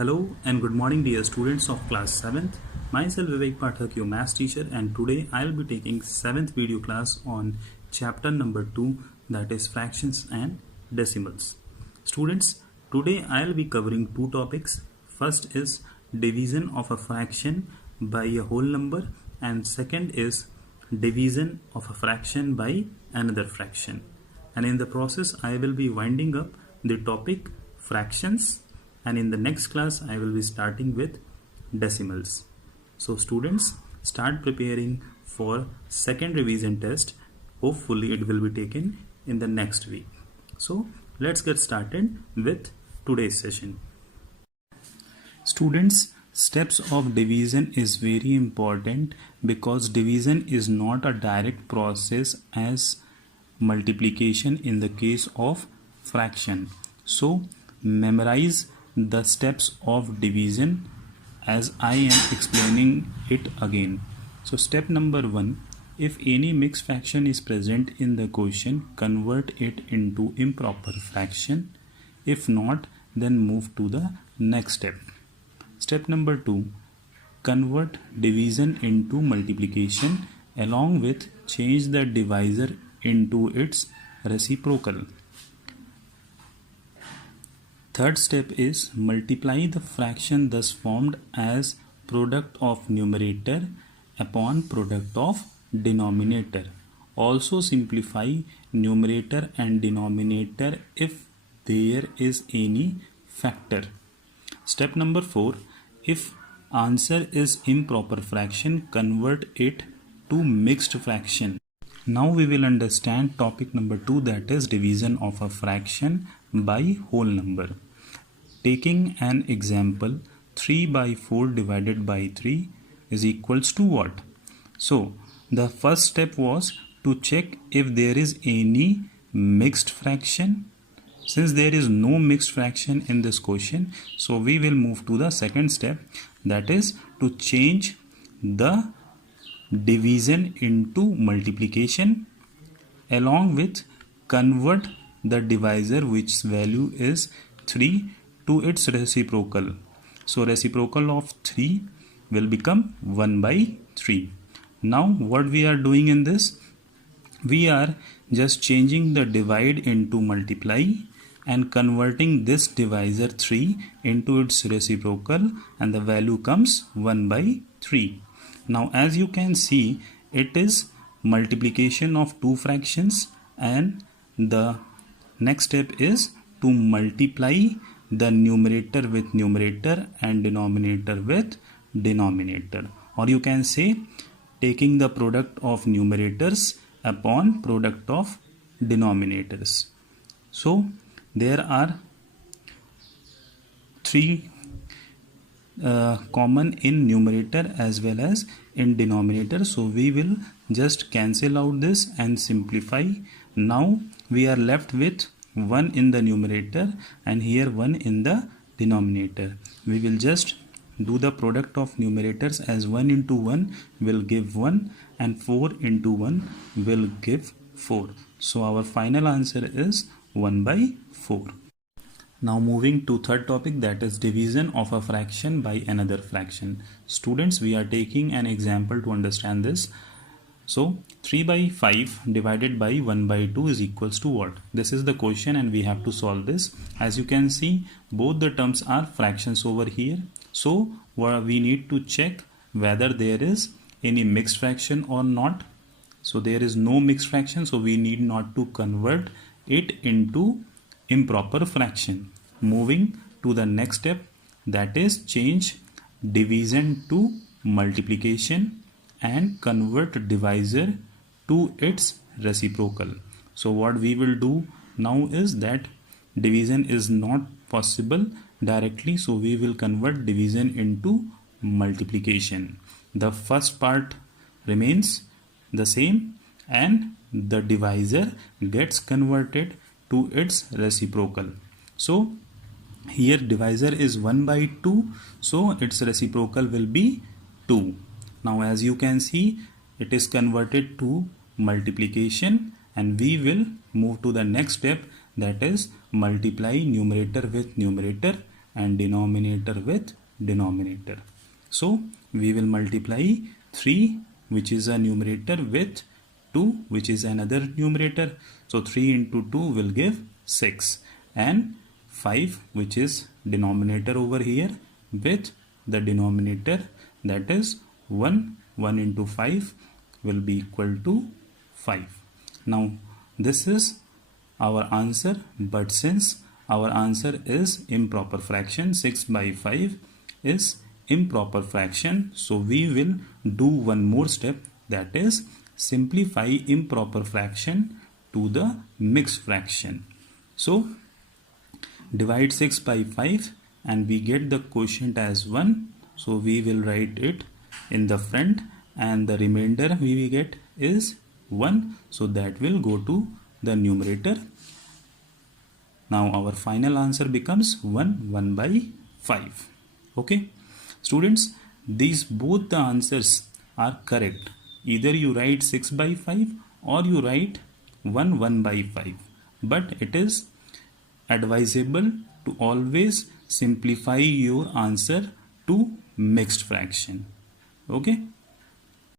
Hello and good morning dear students of class 7th. Myself Vivek Pathak, your maths teacher, and today I'll be taking 7th video class on chapter number 2, that is fractions and decimals. Students, today I'll be covering two topics. First is division of a fraction by a whole number, and second is division of a fraction by another fraction. And in the process I will be winding up the topic fractions, and in the next class I will be starting with decimals. So students, start preparing for second revision test. Hopefully it will be taken in the next week. So let's get started with today's session. Students, steps of division is very important because division is not a direct process as multiplication in the case of fraction. So memorize the steps of division as I am explaining it again. So step number 1, if any mixed fraction is present in the question, convert it into improper fraction. If not, then move to the next step. Step number 2, convert division into multiplication, along with change the divisor into its reciprocal. Third step is multiply the fraction thus formed as product of numerator upon product of denominator. Also simplify numerator and denominator if there is any factor. Step number 4, if answer is improper fraction, convert it to mixed fraction. Now we will understand topic number 2, that is division of a fraction by whole number. Taking an example, 3 by 4 divided by 3 is equals to what? So the first step was to check if there is any mixed fraction. Since there is no mixed fraction in this question, so we will move to the second step, that is to change the division into multiplication, along with convert the divisor, which value is 3, to its reciprocal. So reciprocal of 3 will become 1 by 3. Now what we are doing in this, we are just changing the divide into multiply and converting this divisor 3 into its reciprocal, and the value comes 1 by 3. Now as you can see, it is multiplication of two fractions, and the next step is to multiply the numerator with numerator and denominator with denominator, or you can say taking the product of numerators upon product of denominators. So there are three common in numerator as well as in denominator, so we will just cancel out this and simplify. Now we are left with 1 in the numerator and here 1 in the denominator. We will just do the product of numerators as 1 into 1 will give 1 and 4 into 1 will give 4. So our final answer is 1 by 4. Now moving to third topic, that is division of a fraction by another fraction. Students, we are taking an example to understand this. So 3 by 5 divided by 1 by 2 is equals to what? This is the question and we have to solve this. As you can see, both the terms are fractions over here. So we need to check whether there is any mixed fraction or not. So there is no mixed fraction, so we need not to convert it into improper fraction. Moving to the next step, that is change division to multiplication and convert divisor to its reciprocal. So what we will do now is that division is not possible directly, so we will convert division into multiplication. The first part remains the same and the divisor gets converted to its reciprocal. So here divisor is 1 by 2, so its reciprocal will be 2. Now as you can see, it is converted to multiplication, and we will move to the next step, that is multiply numerator with numerator and denominator with denominator. So we will multiply 3, which is a numerator, with 2, which is another numerator. So 3 into 2 will give 6, and 5, which is denominator over here, with the denominator, that is 1. 1 into 5 will be equal to 5. Now this is our answer, but since our answer is improper fraction, 6 by 5 is improper fraction, so we will do one more step, that is simplify improper fraction to the mixed fraction. So divide 6 by 5 and we get the quotient as 1, so we will write it in the front, and the remainder we will get is 1, so that will go to the numerator. Now our final answer becomes 1 by 5. Okay students, these both the answers are correct. Either you write 6 by 5 or you write 1 by 5, but it is advisable to always simplify your answer to mixed fraction. Okay.